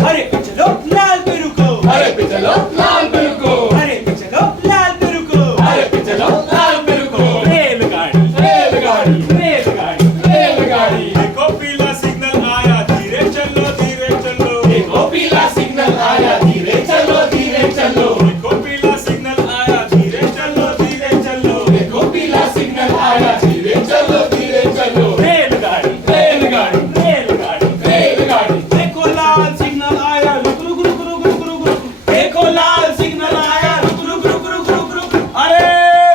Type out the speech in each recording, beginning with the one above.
हरे पे चलो लाल पे रुको, हरे पे चलो लाल पे रुको, हरे पे चलो लाल पे रुको, हरे पे चलो लाल पे रुको। रेलगाड़ी रेलगाड़ी रेलगाड़ी रेलगाड़ी, देखो पीला सिग्नल आया, धीरे चलो धीरे चलो। देखो पीला सिग्नल आया, धीरे चलो धीरे चलो। देखो पीला सिग्नल आया, धीरे चलो धीरे चलो। देखो पीला सिग्नल आया, धीरे चलो धीरे चलो। रेलगाड़ी रेलगाड़ी रेलगाड़ी रेलगाड़ी, देखो लाल सिग्नल आया, रुक रुक रुक रुक रुक रुक रुक। देखो लाल सिग्नल आया, रुक रुक रुक रुक रुक रुक। अरे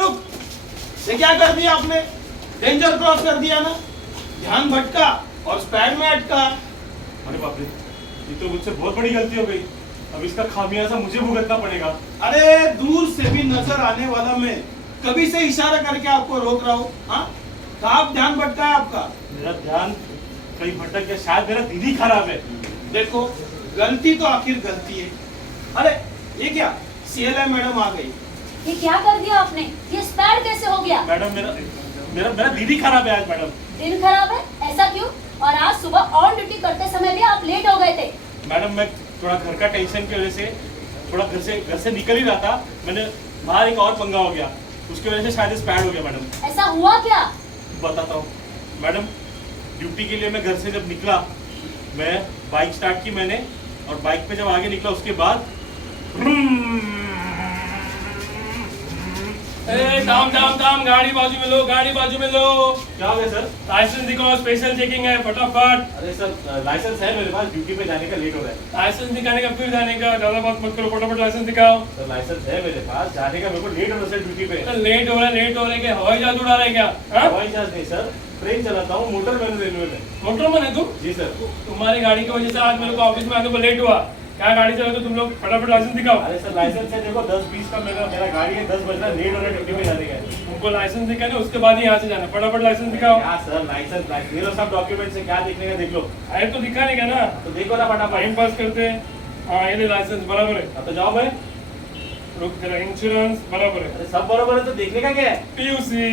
रुक, ये क्या कर दिया आपने? डेंजर क्रॉस कर दिया ना, ध्यान भटका और स्पैड में अटका। अरे बाप रे, ये तो मुझसे बहुत बड़ी गलती हो गई। अब इसका खामियाजा मुझे भुगतना पड़ेगा। अरे दूर से भी नजर आने वाला मैं कभी से इशारा करके आपको रोक रहा हूँ। हाँ, कहाँ ध्यान भटका है आपका? मेरा ध्यान कहीं भटक गया, शायद मेरा दिल ही खराब है। देखो, गलती तो आखिर गलती है। अरे ये क्या, सीएलए मैडम आ गई। ये क्या कर दिया आपने? ये स्पैड कैसे हो गया? मैडम मेरा मेरा मेरा दिल ही खराब है आज मैडम। दिन खराब है? ऐसा क्यों? और आज सुबह ऑन ड्यूटी करते समय भी आप लेट हो गए थे। मैडम मैं थोड़ा घर का टेंशन की वजह से थोड़ा घर से निकल ही रहा था। मैंने बाहर एक और पंगा हो गया, उसकी वजह से शायद स्पैड हो गया मैडम। ऐसा हुआ क्या? बताता हूँ मैडम। ड्यूटी के लिए मैं घर से जब निकला, मैं बाइक स्टार्ट की मैंने, और बाइक पे जब आगे निकला उसके बाद दाम दाम दाम, गाड़ी बाजू में लो, गाड़ी बाजू में लो। क्या हो गया सर? लाइसेंस दिखाओ, स्पेशल चेकिंग है, फटाफट। अरे सर लाइसेंस है मेरे पास, ड्यूटी पे जाने का लेट हो रहा है। लाइसेंस दिखाने का, फिर जाने का, ज्यादा बात मत करो, फटाफट लाइसेंस दिखाओ। सर लाइसेंस है मेरे पास, जाने का मेरे को लेट हो रहा है सर ड्यूटी पे। लेट हो रहा है, लेट हो रहा है क्या? हवाई जहाज उड़ा रहा है क्या? हाँ? हवाई जहाज नहीं सर, ट्रेन चलाता हूँ, मोटर मैन रेलवे में। मोटर में है तुम? जी सर। तुम्हारी गाड़ी की वजह से आज मेरे को ऑफिस में आने को लेट हुआ। क्या गाड़ी चलाते हो तुम लोग? फटाफट लाइसेंस दिखाओ। अरे सर लाइसेंस है देखो, 10:20 का मेरा गाड़ी है, 10 बजना लेट हो रहा है ड्यूटी पे जाने का। तुमको लाइसेंस दिखाने, उसके बाद ही यहाँ से जाना। फटाफट लाइसेंस दिखाओ। क्या सर लाइसेंस ये लो सब डॉक्यूमेंट से, क्या देखने का देख लो। अरे तो दिखाने का ना, तो देखो ना फटाफट। टाइम पास करते हैं। हाँ ये ले लाइसेंस, बराबर है। अब तो जाओ भाई। रुक तेरा इंश्योरेंस बराबर है। अरे सब बराबर है तो देखने का क्या है? पीयूसी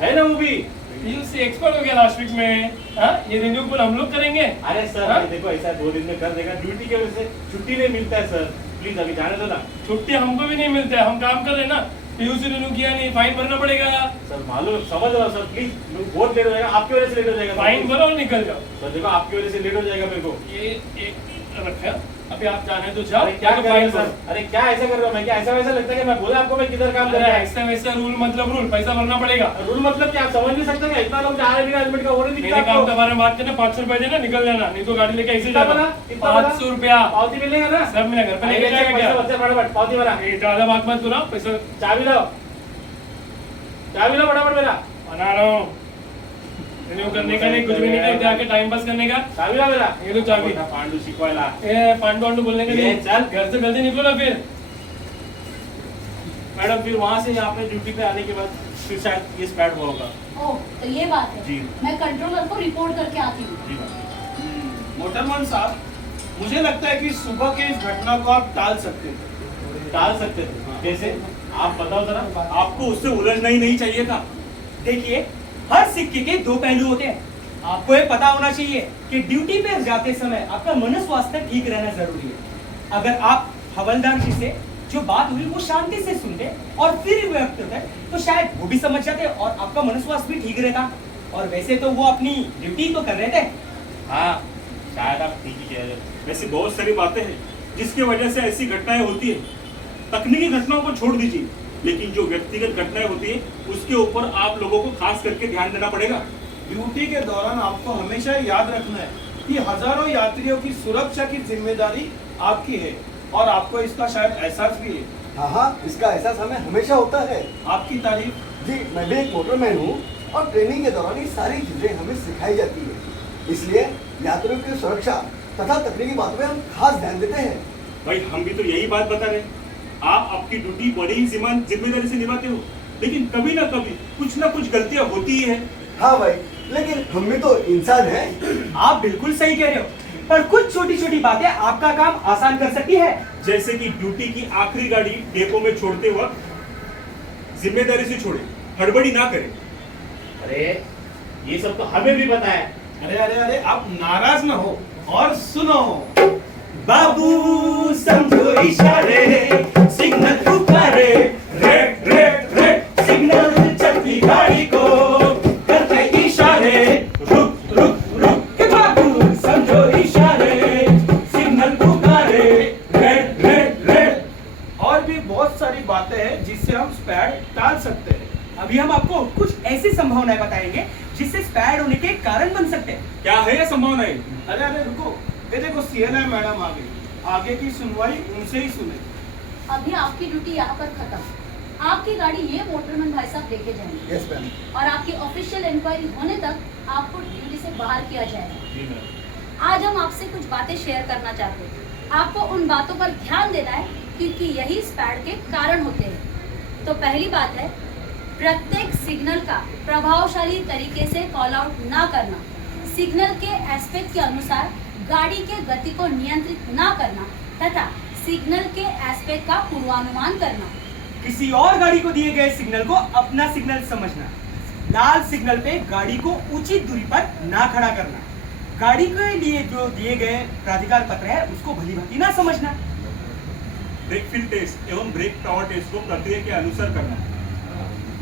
है ना वो भी। पीयूसी एक्सपर्ट हो गया लास्ट वीक में। हाँ ये रिन्यूएबल हम लोग करेंगे। अरे सर हाँ? ये देखो ऐसा 2 दिन में कर देगा, ड्यूटी की वजह से छुट्टी नहीं मिलता है सर, प्लीज अभी जाने दो ना। छुट्टी हमको भी नहीं मिलता है, हम काम कर रहे हैं ना। पीयूसी रिन्यू किया नहीं, फाइन भरना पड़ेगा। सर मालूम समझ रहा हूँ सर, प्लीज बहुत लेट हो जाएगा, आपकी वजह से लेट हो जाएगा। फाइन भरो और निकल जाओ। सर देखो आपकी वजह से लेट हो जाएगा मेरे को। ये एक रखा, अभी आप जाने तो जाओ। अरे क्या कर रहे फाइन हैं सर? अरे क्या ऐसा कर रहा हूँ मैं? क्या ऐसा वैसा लगता है कि मैं बोला आपको मैं किधर काम कर रहा हूँ? ऐसा वैसा रूल मतलब रूल, पैसा भरना पड़ेगा। रूल मतलब क्या आप समझ नहीं सकते क्या? इतना लोग जा रहे हैं बिना हेलमेट का, वो नहीं दिखता मेरे काम के आपको? बारे में बात करना, 500 रुपए देना, निकल जाना, नहीं तो गाड़ी लेके ऐसे कितना जाना। बना? कितना बना? 500 रुपया पावती मिलेगा ना? सब मेरे घर पे लेके जाएगा क्या? बच्चा फटाफट पावती बना। ये ज्यादा बात मत करो, पैसा चाबी लो, चाबी लो फटाफट मेरा। बना रहा हूँ। रिन्यू करने का नहीं, कुछ भी नहीं, जाके टाइम पास करने का। चाबी लो मेरा। ये लो चाबी। मोठा पांडू शिकवायला। पांडु वांडू बोलने का ये नहीं, चल। घर से जल्दी निकलो ना फिर। मैडम फिर वहाँ से यहाँ पे ड्यूटी पे आने के बाद फिर शायद ये स्पैड हुआ होगा। ओह तो ये बात है। जी। मैं कंट्रोलर को रिपोर्ट करके आती हूँ। जी मैम। मोटरमैन साहब, मुझे लगता है कि सुबह के इस घटना को आप टाल सकते थे। टाल सकते थे जैसे? आप बताओ जरा। आपको उससे उलझना ही नहीं चाहिए था। देखिए, हर सिक्के के 2 पहलू होते हैं। आपको ये पता होना चाहिए कि ड्यूटी पे जाते समय आपका मन स्वास्थ्य ठीक रहना जरूरी है। अगर आप हवलदार जी से जो बात हुई वो शांति से सुनते और फिर व्यक्त होते तो शायद वो भी समझ जाते और आपका मन स्वास्थ्य भी ठीक रहता। और वैसे तो वो अपनी ड्यूटी तो कर रहे थे। हाँ शायद आप ठीक ही कह रहे हो। वैसे बहुत सारी बातें हैं जिसकी वजह से ऐसी घटनाएं होती है। तकनीकी घटनाओं को छोड़ दीजिए, लेकिन जो व्यक्तिगत घटनाएं होती है उसके ऊपर आप लोगों को खास करके ध्यान देना पड़ेगा। ड्यूटी के दौरान आपको हमेशा याद रखना है कि हजारों यात्रियों की सुरक्षा की जिम्मेदारी आपकी है और आपको इसका शायद एहसास भी है। हाँ हाँ, इसका एहसास हमें हमेशा होता है। आपकी तारीफ। जी, मैं भी एक मोटरमैन हूँ और ट्रेनिंग के दौरान ये सारी चीजें हमें सिखाई जाती है। इसलिए यात्रियों की सुरक्षा तथा तकनीकी बातों में हम खास ध्यान देते हैं। भाई हम भी तो यही बात बता रहे हैं। आप आपकी ड्यूटी बड़ी ही जिम्मेदारी से निभाते हो, लेकिन कभी ना कभी कुछ ना कुछ गलतियां होती ही है। हाँ भाई, लेकिन हम भी तो इंसान हैं। आप बिल्कुल सही कह रहे हो, पर कुछ छोटी छोटी बातें आपका काम आसान कर सकती है। जैसे कि ड्यूटी की आखिरी गाड़ी डेपो में छोड़ते वक्त जिम्मेदारी से छोड़े, हड़बड़ी ना करें। अरे ये सब तो हमें भी पता है। अरे अरे अरे, आप नाराज ना हो और सुनो। बाबू समझो इशारे, सिग्नल पुकारे, रेड रेड रेड सिग्नल, चलती गाड़ी को करते इशारे, रुक रुक रुक के बाबू समझो इशारे, सिग्नल पुकारे, रेड रेड रेड। और भी बहुत सारी बातें हैं जिससे हम स्पैड टाल सकते हैं। अभी हम आपको कुछ ऐसी संभावनाएं बताएंगे जिससे स्पैड होने के कारण बन सकते हैं। क्या है ये संभावनाएं? अरे अरे रुको, ये देखो सीएनआई मैडम आ गई। आगे की सुनवाई उनसे ही सुने। अभी आपकी ड्यूटी यहाँ पर खत्म। आपकी गाड़ी ये मोटरमैन भाई साहब लेके जाएंगे यस मैम। और आपकी ऑफिशियल इंक्वायरी होने तक आपको ड्यूटी से बाहर किया जाएगा। जी मैम। आज हम आपसे कुछ बातें शेयर करना चाहते हैं। आपको उन बातों पर ध्यान देना है क्योंकि यही स्पैड के कारण होते हैं। तो पहली बात है, प्रत्येक सिग्नल का प्रभावशाली तरीके से कॉल आउट ना करना, सिग्नल के एस्पेक्ट के अनुसार गाड़ी के गति को नियंत्रित ना करना तथा सिग्नल के एस्पेक्ट का पूर्वानुमान करना, किसी और गाड़ी को दिए गए सिग्नल को अपना सिग्नल समझना, लाल सिग्नल पे गाड़ी को उचित दूरी पर ना खड़ा करना, गाड़ी के लिए जो दिए गए प्राधिकार पत्र है उसको भली भांति ना समझना, ब्रेक फील्ड टेस्ट एवं ब्रेक टावर टेस्ट को प्रक्रिया के अनुसार करना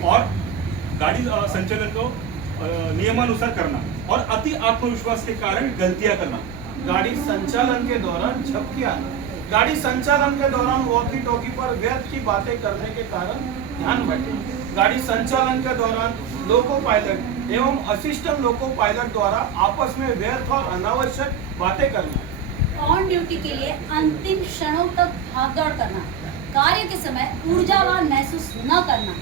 और गाड़ी संचालन को नियमानुसार करना और अति आत्मविश्वास के कारण गलतियां करना। गाड़ी संचालन के दौरान झपकी आना, गाड़ी संचालन के दौरान वॉकी टॉकी पर व्यर्थ की बातें करने के कारण ध्यान भटके, गाड़ी संचालन के दौरान लोको पायलट एवं असिस्टेंट लोको पायलट द्वारा आपस में व्यर्थ और अनावश्यक बातें करना, ऑन ड्यूटी के लिए अंतिम क्षणों तक भागदौड़ करना, कार्य के समय ऊर्जावान महसूस न करना,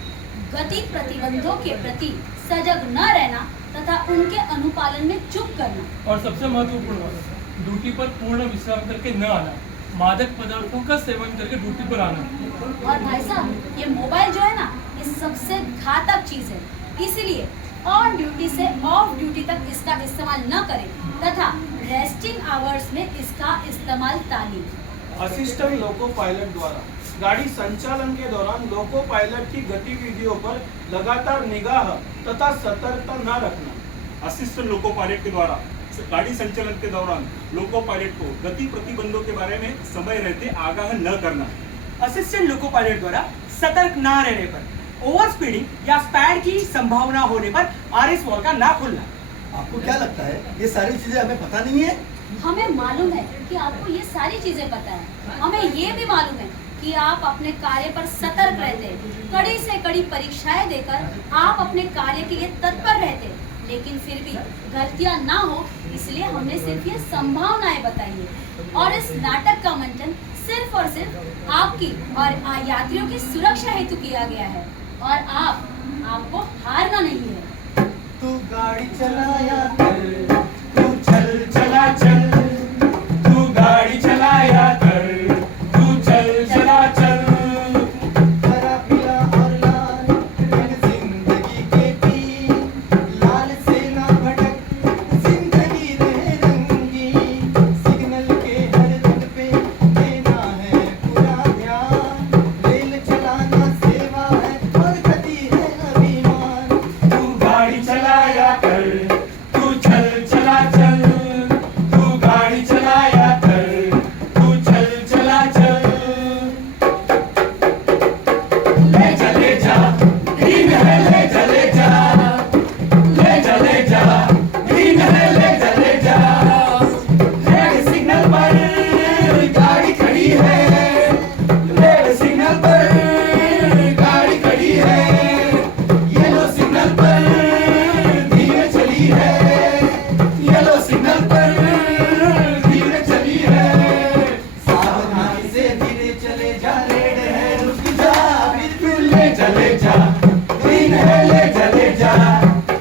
गति प्रतिबंधों के प्रति सजग न रहना तथा उनके अनुपालन में चूक करना। और सबसे महत्वपूर्ण बात, ड्यूटी पर पूर्ण विश्राम करके न आना, मादक पदार्थों का सेवन करके ड्यूटी पर आना। और भाई साहब, ये मोबाइल जो है ना, ये सबसे घातक चीज है, इसलिए ऑन ड्यूटी से ऑफ ड्यूटी तक इसका इस्तेमाल न करें तथा रेस्टिंग आवर्स में इसका इस्तेमाल टालें। असिस्टेंट लोको पायलट द्वारा गाड़ी संचालन के दौरान लोको पायलट की गतिविधियों पर लगातार निगाह तथा सतर्कता न रखना, असिस्टेंट लोको पायलट के द्वारा गाड़ी संचालन के दौरान लोको पायलट को गति प्रतिबंधों के बारे में समय रहते आगाह न करना, असिस्टेंट लोको पायलट द्वारा सतर्क ना रहने पर ओवर स्पीडिंग या स्पैड की संभावना होने पर आरएस वॉल का ना खुलना। आपको क्या लगता है ये सारी चीजें हमें पता नहीं है? हमें मालूम है कि आपको ये सारी चीजें पता है। हमें ये भी मालूम है कि आप अपने कार्य पर सतर्क रहते हैं, कड़ी से कड़ी परीक्षाएं देकर आप अपने कार्य के लिए तत्पर रहते हैं, लेकिन फिर भी गलतियां ना हो इसलिए हमने सिर्फ ये संभावनाएं बताई है। और इस नाटक का मंचन सिर्फ और सिर्फ आपकी और यात्रियों की सुरक्षा हेतु किया गया है और आपको हारना नहीं है। तू गाड़ी चलाया कर, तू चल चला चल, तू गाड़ी चलाया कर, तू चल चला चल। हरा पीला और लाल रंग जिंदगी के भी, लाल से ना भटक जिंदगी रहे रंगी, सिग्नल के हर रंग पे देना है पूरा ध्यान, रेल चलाना सेवा है और गति है अभिमान। तू गाड़ी चलाया कर, तू चल चला चल, तू गाड़ी चलाया कर, तू चल चला चल। ले जा ग्रीन है, ले जा, ले जा ग्रीन है, ले जा। रेड सिग्नल पर गाड़ी खड़ी है, रेड सिग्नल पर गाड़ी खड़ी है, येलो सिग्नल पर धीरे चली है, येलो सिग्नल पर धीरे चली है। सावधानी से धीरे चले जा, रेड है रुक जा, फिर तू ले जा, ग्रीन है ले जा,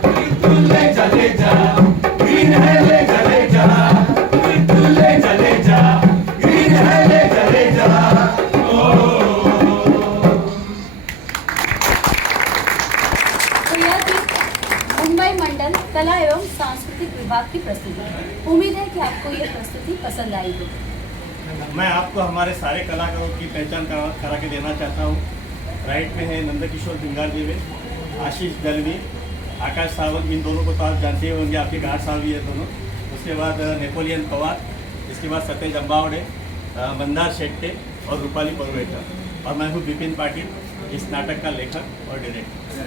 फिर तू ले जा, ग्रीन है ले जा, फिर तू ले जा, ग्रीन है ले जा। तो यह थी मुंबई मंडल कला एवं सांस्कृतिक विभाग की प्रस्तुति। उम्मीद है कि आपको ये प्रस्तुति पसंद आई होगी। मैं आपको हमारे सारे कलाकारों की पहचान करा के देना चाहता हूँ। राइट में है नंदकिशोर भिंगारदेवे, आशीष दलवी, आकाश सावंत, इन दोनों को तो आप जानते होंगे, आपके गार्ड साहब भी है दोनों। उसके बाद नेपोलियन पवार, इसके बाद सतेज अम्बावड़े, मंदार शेट्टे और रूपाली परुलेकर, और मैं हूँ विपिन पाटिल, इस नाटक का लेखक और डायरेक्टर।